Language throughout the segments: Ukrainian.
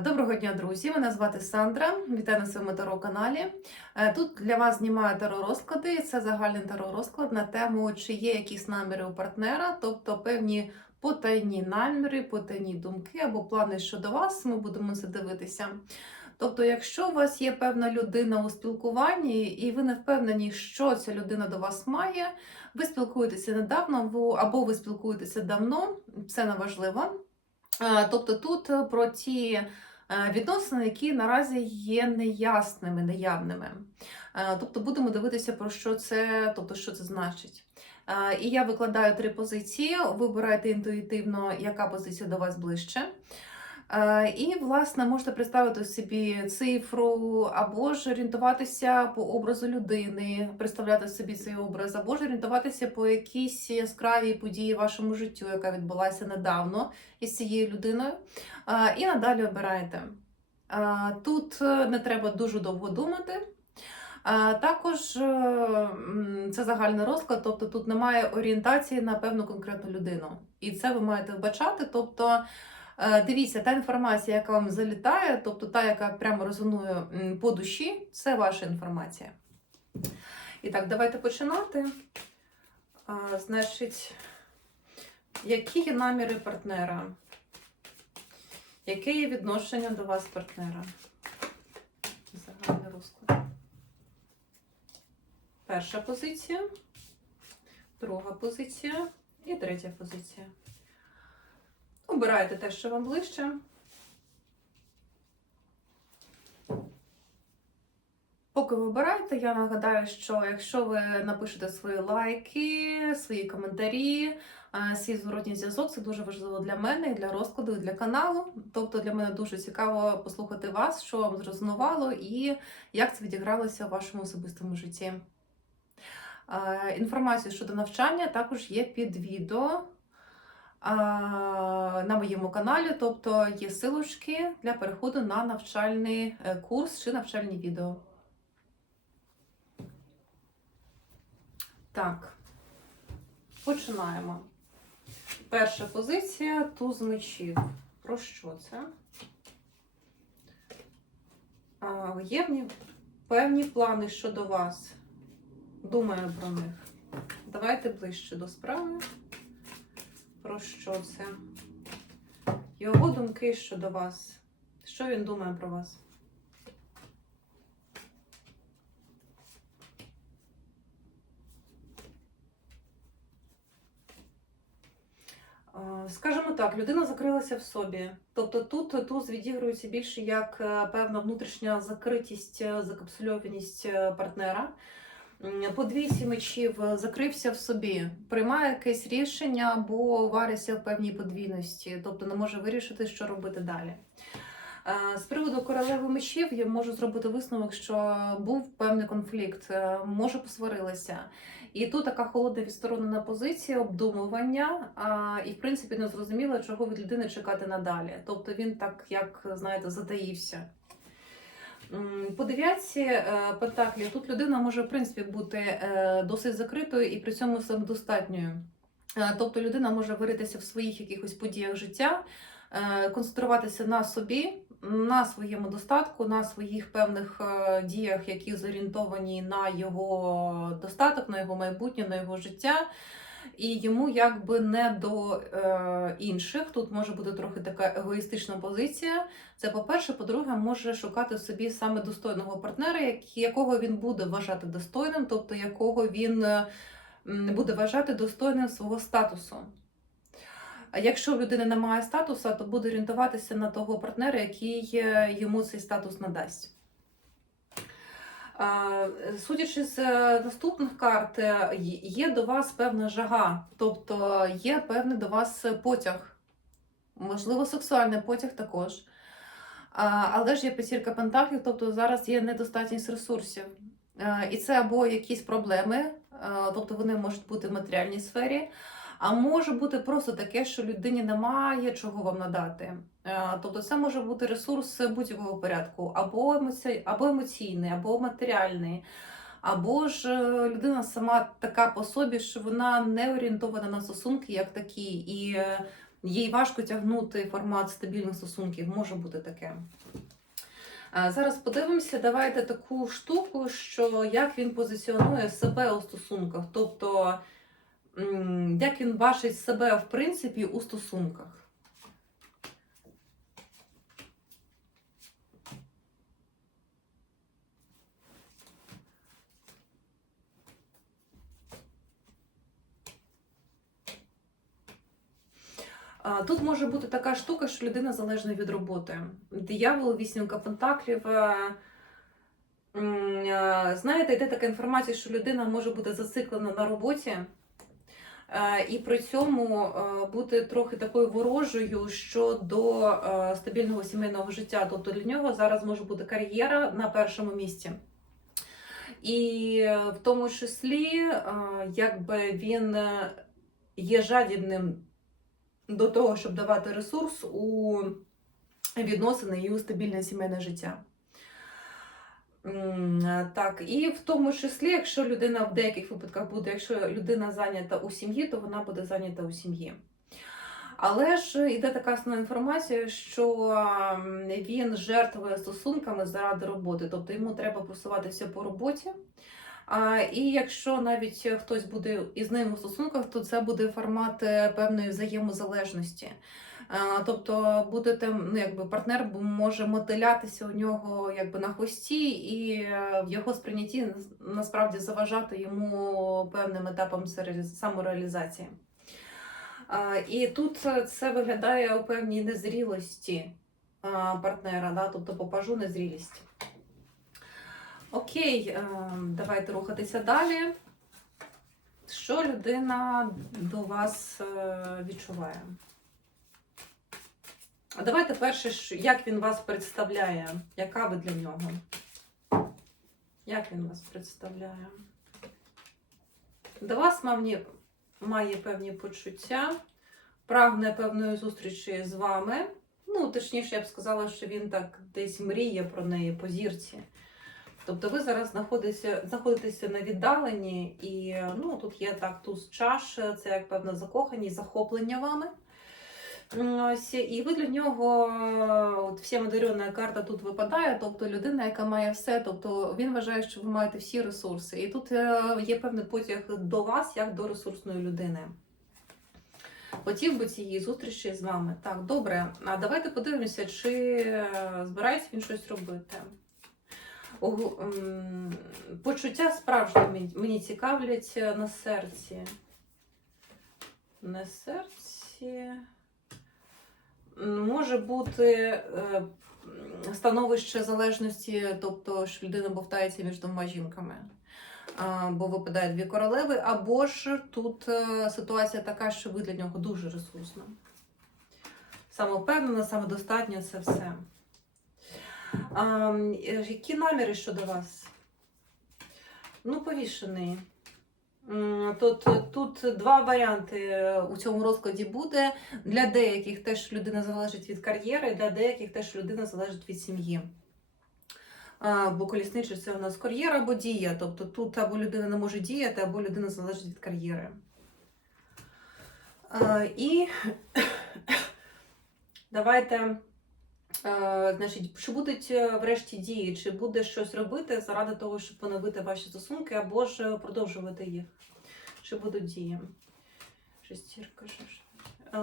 Доброго дня, друзі! Мене звати Сандра. Вітаю на своєму таро каналі. Е, Тут для вас знімаю таро розклади. Це загальний таро розклад на тему, чи є якісь наміри у партнера, тобто певні потайні наміри, потайні думки або плани щодо вас. Ми будемо це дивитися. Тобто, якщо у вас є певна людина у спілкуванні, і ви не впевнені, що ця людина до вас має, ви спілкуєтеся недавно або ви спілкуєтеся давно, це не важливо. Е, Тобто тут е, про ті е, відносини, які наразі є неясними, неявними. Тобто будемо дивитися, про що це, тобто, що це значить. І я викладаю три позиції. Вибирайте інтуїтивно, яка позиція до вас ближче. Е, І, власне, можете представити собі цифру, або ж орієнтуватися по образу людини, представляти собі цей образ, або ж орієнтуватися по якійсь яскравій події в вашому життю, яка відбулася недавно із цією людиною. Е, І надалі обираєте. Е, Тут не треба дуже довго думати. Також це загальний розклад, тобто тут немає орієнтації на певну конкретну людину. І це ви маєте вбачати. Тобто, дивіться, та інформація, яка вам залітає, тобто та, яка прямо резонує по душі, це ваша інформація. І так, давайте починати. А, Значить, які є наміри партнера? Яке є відношення до вас партнера? Загальний розклад. Перша позиція, друга позиція і третя позиція. Обирайте те, що вам ближче. Поки ви обираєте, я нагадаю, що якщо ви напишете свої лайки, свої коментарі, е, свій зворотній зв'язок, це дуже важливо для мене і для розкладу, і для каналу. Тобто для мене дуже цікаво послухати вас, що вам зрезонувало і як це відігралося в вашому особистому житті. Е, Інформацію щодо навчання також є під відео на моєму каналі, тобто є силочки для переходу на навчальний е, курс чи навчальні відео. Так, починаємо. Перша позиція туз мечів. Про що це? Є певні плани щодо вас. Думаю про них. Давайте ближче до справи. Про що це? Його думки щодо вас. Що він думає про вас? Е, Скажімо так, людина закрилася в собі. Тобто тут туз відігрується більше як е, певна внутрішня закритість, е, закапсульованість партнера. М, По двійці мечів е, закрився в собі, приймає якесь рішення або вариться в певній подвійності, тобто не може вирішити, що робити далі. Е, З приводу королеви мечів я можу зробити висновок, що був певний конфлікт, е, може посварилися. І тут така холодна відсторонена позиція, обдумування, і в принципі не зрозуміло, чого від людини чекати надалі. Тобто він так, як знаєте, затаївся. По дев'ятці е, пентаклів тут людина може в принципі бути е, досить закритою і при цьому самодостатньою. Е, Тобто людина може варитися в своїх якихось подіях життя, концентруватися на собі, на своєму достатку, на своїх певних діях, які зорієнтовані на його достаток, на його майбутнє, на його життя. І йому якби не до е, інших. Тут може бути трохи така егоїстична позиція. Це по-перше, по-друге, може шукати собі саме достойного партнера, як- якого він буде вважати достойним, тобто якого він е, буде вважати достойним свого статусу. А якщо в людини немає статусу, то буде орієнтуватися на того партнера, який е, йому цей статус надасть. А, Судячи з е, наступних карт, е, є до вас певна жага, тобто є певний до вас потяг, можливо, сексуальний потяг також. Але ж є п'ятірка пентаклів, тобто зараз є недостатність ресурсів. Е, І це або якісь проблеми, е, тобто вони можуть бути в матеріальній сфері, а може бути просто таке, що людині немає чого вам надати. Е, Тобто це може бути ресурс будь-якого порядку, або, емоці... або емоційний, або матеріальний, або ж е, людина сама така по собі, що вона не орієнтована на стосунки як такі. І е, їй важко тягнути формат стабільних стосунків, може бути таке. Зараз подивимося, давайте таку штуку, що як він позиціонує себе у стосунках, тобто як він бачить себе в принципі у стосунках. Тут може бути така штука, що людина залежна від роботи. Диявол, вісімка пентаклів. е, е, Знаєте, йде така інформація, що людина може бути зациклена на роботі, і при цьому е, бути трохи такою ворожою щодо е, стабільного сімейного життя. Тобто для нього зараз може бути кар'єра на першому місці. І е, в тому числі, е, якби він е, є жадібним до того, щоб давати ресурс у відносини і у стабільне сімейне життя. Е, Так, і в тому числі, якщо людина в деяких випадках буде, якщо людина зайнята у сім'ї, то вона буде зайнята у сім'ї. Але ж йде така основна інформація, що він жертвує стосунками заради роботи, тобто йому треба просуватися по роботі. І якщо навіть хтось буде із ним у стосунках, то це буде формат е, певної взаємозалежності. А, тобто будете, ну, якби партнер може мотилятися у нього якби на хвості, і е, в його сприйнятті насправді заважати йому певним етапом самореалізації. І тут е, це виглядає у певній незрілості партнера, да? тобто попажу незрілість. Окей, е, давайте рухатися далі. Що людина до вас е, відчуває? А давайте перше, як він вас представляє, яка ви для нього? Як він вас представляє? До вас мавні, має певні почуття, прагне певної зустрічі з вами. Ну, точніше, я б сказала, що він так десь мріє про неї по зірці. Тобто ви зараз знаходитеся, знаходитеся на віддаленні, і ну, тут є так туз чаш, це як певна закоханість, захоплення вами. Ось, і ви для нього, от вся модерна карта тут випадає, тобто людина, яка має все, тобто він вважає, що ви маєте всі ресурси. І тут е, є певний потяг до вас, як до ресурсної людини. Хотів би цієї зустрічі з вами. Так, добре. А давайте подивимося, чи е, збирається він щось робити. Почуття справжні мені- мені цікавлять е, на серці. На серці. Може бути е, становище залежності, тобто, що людина бовтається між двома жінками. Бо випадає дві королеви, або ж тут е, ситуація така, що ви для нього дуже ресурсна. Самовпевнена, самодостатня це все. А, е, які наміри щодо вас? Ну, повішений. Тут, тут два варіанти е, у цьому розкладі буде. Для деяких теж людина залежить від кар'єри, для деяких теж людина залежить від сім'ї. Бо колісничий це у нас кар'єра або дія. Тобто тут або людина не може діяти, або людина залежить від кар'єри. І давайте, значить, чи будуть е, врешті дії, чи буде щось робити заради того, щоб поновити ваші стосунки, або ж продовжувати їх. Чи будуть дії? Шестірка. Е,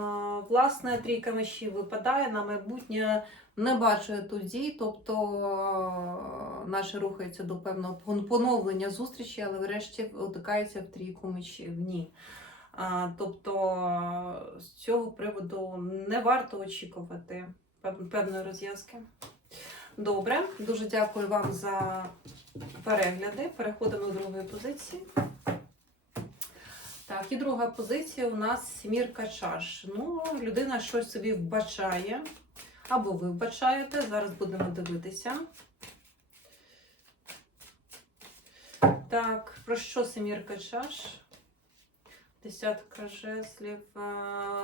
Власне, трійка мечів випадає на майбутнє. Не бачу тут дій, тобто е, наші рухаються до певного поновлення зустрічі, але врешті утикаються в трійку мечів. Ні. Тобто е, з цього приводу не варто очікувати певної розв'язки. Добре, дуже дякую вам за перегляди. Переходимо до другої позиції. Так, і друга позиція у нас сімірка чаш. Ну, людина щось собі вбачає. Або ви вбачаєте. Зараз будемо дивитися. Так, про що семірка чаш? Десятка жезлів. Е,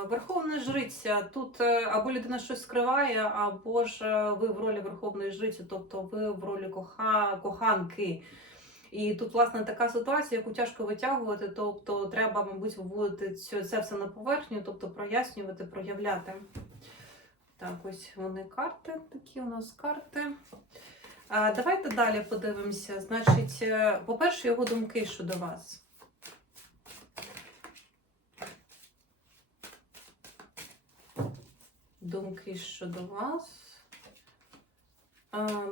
Верховна жриця. Тут е, або людина щось скриває, або ж е, ви в ролі верховної жриці, тобто ви в ролі коха... коханки. І тут, власне, така ситуація, яку тяжко витягувати, тобто треба, мабуть, виводити це все на поверхню, тобто прояснювати, проявляти. Так, ось вони карти, такі у нас карти. Давайте далі подивимося. Значить, по-перше, його думки щодо вас. Думки щодо вас.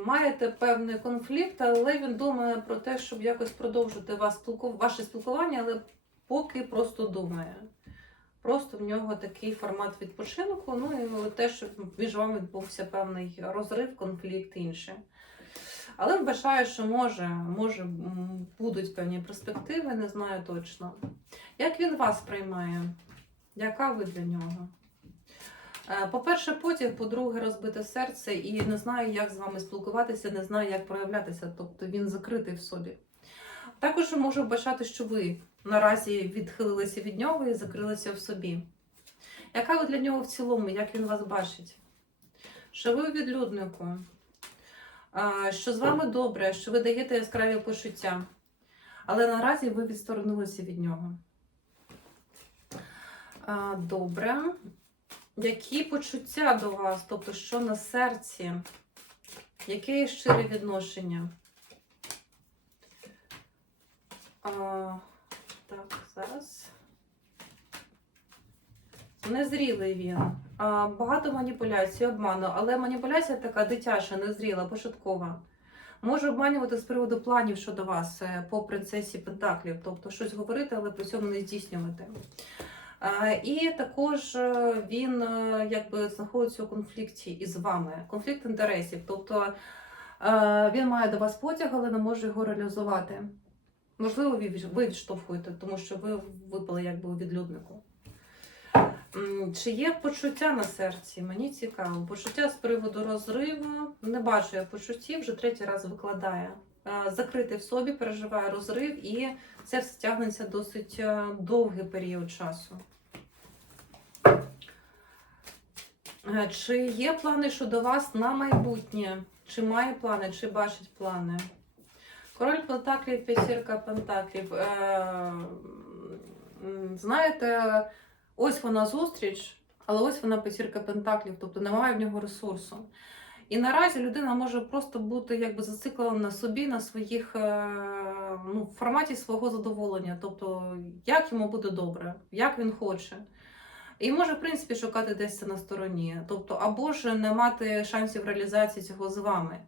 Маєте певний конфлікт, але він думає про те, щоб якось продовжити вас спілку... ваше спілкування, але поки просто думає. Просто в нього такий формат відпочинку. Ну і те, щоб між вами відбувся певний розрив, конфлікт інше. Але вважаю, що може, може будуть певні перспективи, не знаю точно. Як він вас приймає? Яка ви для нього? Е, По-перше, потяг, по-друге, розбите серце і не знаю, як з вами спілкуватися, не знаю, як проявлятися. Тобто він закритий в собі. Також можу вбачати, що ви наразі відхилилися від нього і закрилися в собі. Яка ви для нього в цілому, як він вас бачить? Що ви відлюднику? Що з вами добре, що ви даєте яскраві почуття, але наразі ви відсторонилися від нього. Добре. Які почуття до вас? Тобто, що на серці? Яке є щире відношення? А, так, зараз. Незрілий він. А, багато маніпуляцій, обману, але маніпуляція така дитяча, незріла, пошуткова. Може обманювати з приводу планів щодо вас е, по принцесі Пентаклів, тобто щось говорити, але при цьому не здійснювати. І також е, він е, якби знаходиться у конфлікті із вами, конфлікт інтересів. Тобто е, він має до вас потяг, але не може його реалізувати. Можливо, ви відштовхуєте, тому що ви випали якби у відлюднику. Чи є почуття на серці? Мені цікаво. Почуття з приводу розриву. Не бачу я почуттів, вже третій раз викладає. Е, Закритий в собі, переживає розрив, і це все тягнеться досить е, довгий період часу. Е, Чи є плани щодо вас на майбутнє? Чи має плани, чи бачить плани? Король Пентаклів, п'ятірка Пентаклів. Знаєте, ось вона зустріч, але ось вона п'ятірка Пентаклів, тобто немає в нього ресурсу. І наразі людина може просто бути якби зациклена на собі, на своїх е, ну, форматі свого задоволення, тобто як йому буде добре, як він хоче. І може, в принципі, шукати десь це на стороні, тобто, або ж не мати шансів реалізації цього з вами.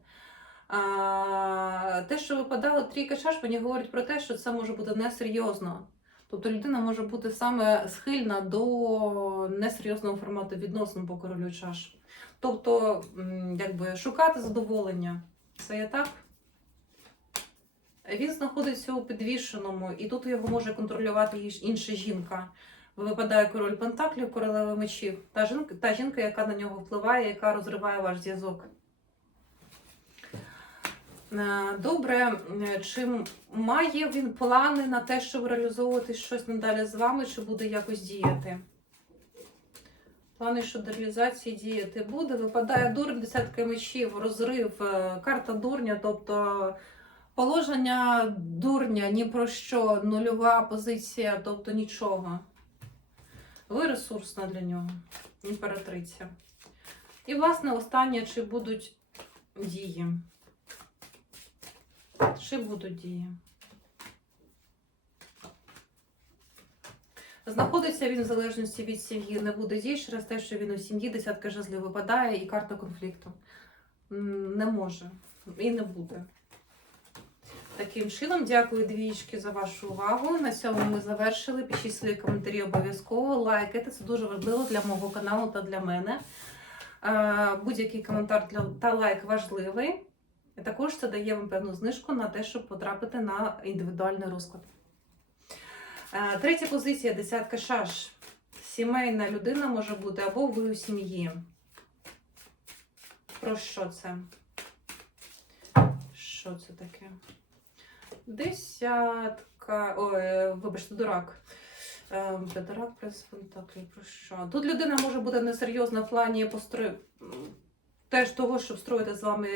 А, те, що випадало трійка чаш, мені говорить про те, що це може бути несерйозно. Тобто людина може бути саме схильна до несерйозного формату відносин по королю чаш. Тобто, якби шукати задоволення. Це є так. Він знаходиться у підвішеному, і тут його може контролювати інша жінка. Випадає король Пентаклів, королева мечів. Та жінка, та жінка, яка на нього впливає, яка розриває ваш зв'язок. Е, Добре, Е, чи має він плани на те, щоб реалізовувати щось надалі з вами, чи буде якось діяти? Плани щодо діяти буде. Випадає дурень, десятка мечів, розрив, е, карта дурня, тобто положення дурня ні про що, нульова позиція, тобто нічого. Ви ресурсна для нього, імператриця. І, власне, останнє, чи будуть дії. Чи будуть дії? Знаходиться він в залежності від сім'ї, не буде дій через те, що він у сім'ї десятка жезлів випадає і карта конфлікту. Не може і не буде. Таким чином, дякую двічки за вашу увагу. На цьому ми завершили. Пишіть свої коментарі обов'язково. Лайкайте, це дуже важливо для мого каналу та для мене. Е, Будь-який коментар та лайк важливий. Також це дає вам певну знижку на те, щоб потрапити на індивідуальний розклад. Е, Третя позиція десятка шаш. Сімейна людина може бути або ви у сім'ї. Про що це? Що це таке? Десятка. Ой, е, вибачте, дурак. Е, Дурак прес Пентаклів. Про що? Тут людина може бути несерйозна в плані построю теж того, щоб строїти з вами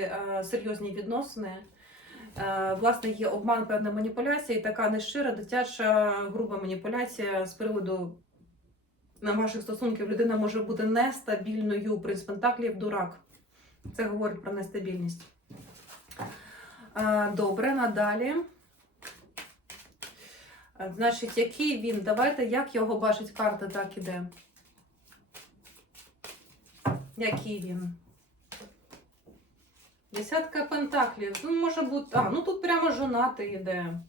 серйозні відносини. Е, Власне, є обман, певна маніпуляція, і така нещира, дитяча, груба маніпуляція з приводу на ваших стосунків. Людина може бути нестабільною. Принц Пентаклів дурак. Це говорить про нестабільність. Е, Добре, надалі. Е, Значить, який він? Давайте, як його бачить карта, так іде. Який він? Десятка пентаклів. Ну, може бути. А, ну тут прямо жонатий йде.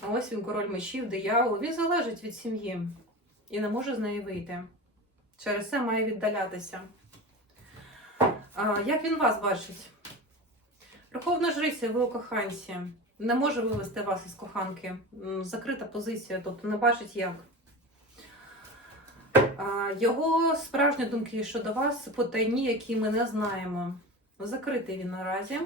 А ось він король мечів, диявол. Він залежить від сім'ї і не може з неї вийти. Через це має віддалятися. А, як він вас бачить? Верховна жриця, ви у коханці. Не може вивести вас із коханки. Закрита позиція, тобто не бачить як. Його справжні думки щодо вас потайні, які ми не знаємо. Закритий він наразі.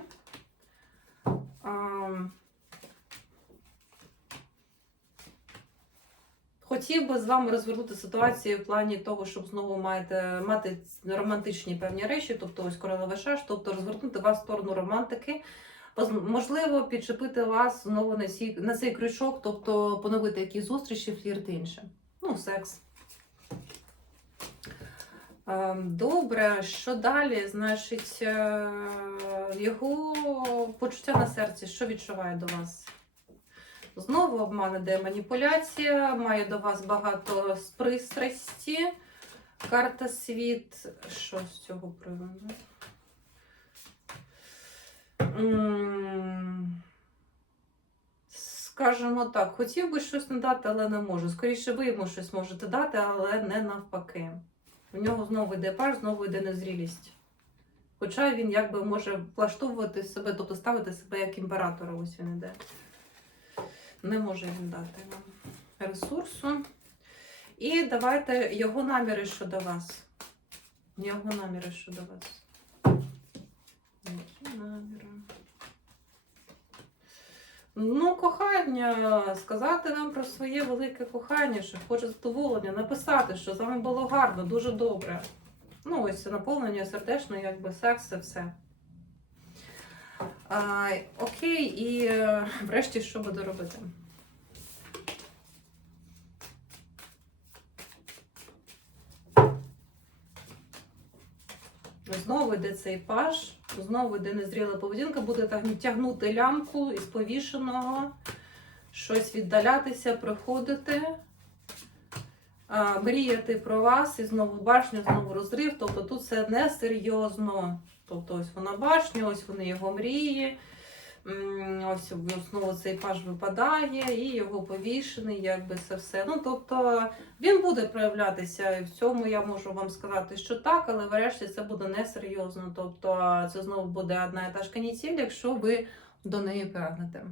Хотів би з вами розвернути ситуацію в плані того, щоб знову маєте, мати романтичні певні речі, тобто ось королева шаш, тобто розвернути вас в сторону романтики, можливо, підчепити вас знову на цей крючок, тобто поновити якісь зустрічі, флірт інше. Ну, секс. Ем, Добре, що далі? Значить, е, його почуття на серці, що відчуває до вас? Знову обман іде маніпуляція, має до вас багато пристрасті. Карта світ. Що з цього приводу? Скажімо так, хотів би щось надати, але не можу. Скоріше, ви йому щось можете дати, але не навпаки. У нього знову йде пар, знову йде незрілість. Хоча він якби може влаштовувати себе, тобто ставити себе як імператора, ось він іде. Не може він дати вам ресурсу. І давайте його наміри щодо вас. Його наміри щодо вас. Які наміри? Ну, кохання, сказати вам про своє велике кохання, що хоче задоволення, написати, що з вами було гарно, дуже добре. Ну, ось наповнення сердечно, якби секс, це все. А, окей, і е, врешті що буду робити? Знову йде цей паж, знову йде незріла поведінка, буде тягнути лямку із повішеного, щось віддалятися, приходити, мріяти про вас, і знову башня, знову розрив. Тобто тут це несерйозно. Тобто ось вона башня, ось вони його мрії. Ось знову цей паж випадає, і його повішений, якби це все. Ну, тобто він буде проявлятися, в цьому я можу вам сказати, що так, але врешті це буде несерйозно. Тобто це знову буде одна і та ж канітель, якщо ви до неї прагнете.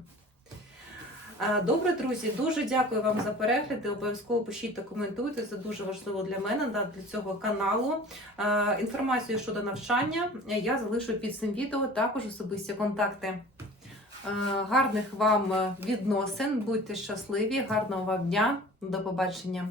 Добре, друзі, дуже дякую вам за перегляди. Обов'язково пишіть та коментуйте. Це дуже важливо для мене, для цього каналу. Інформацію щодо навчання я залишу під цим відео, також особисті контакти. А, Гарних вам відносин, будьте щасливі, гарного вам дня, до побачення.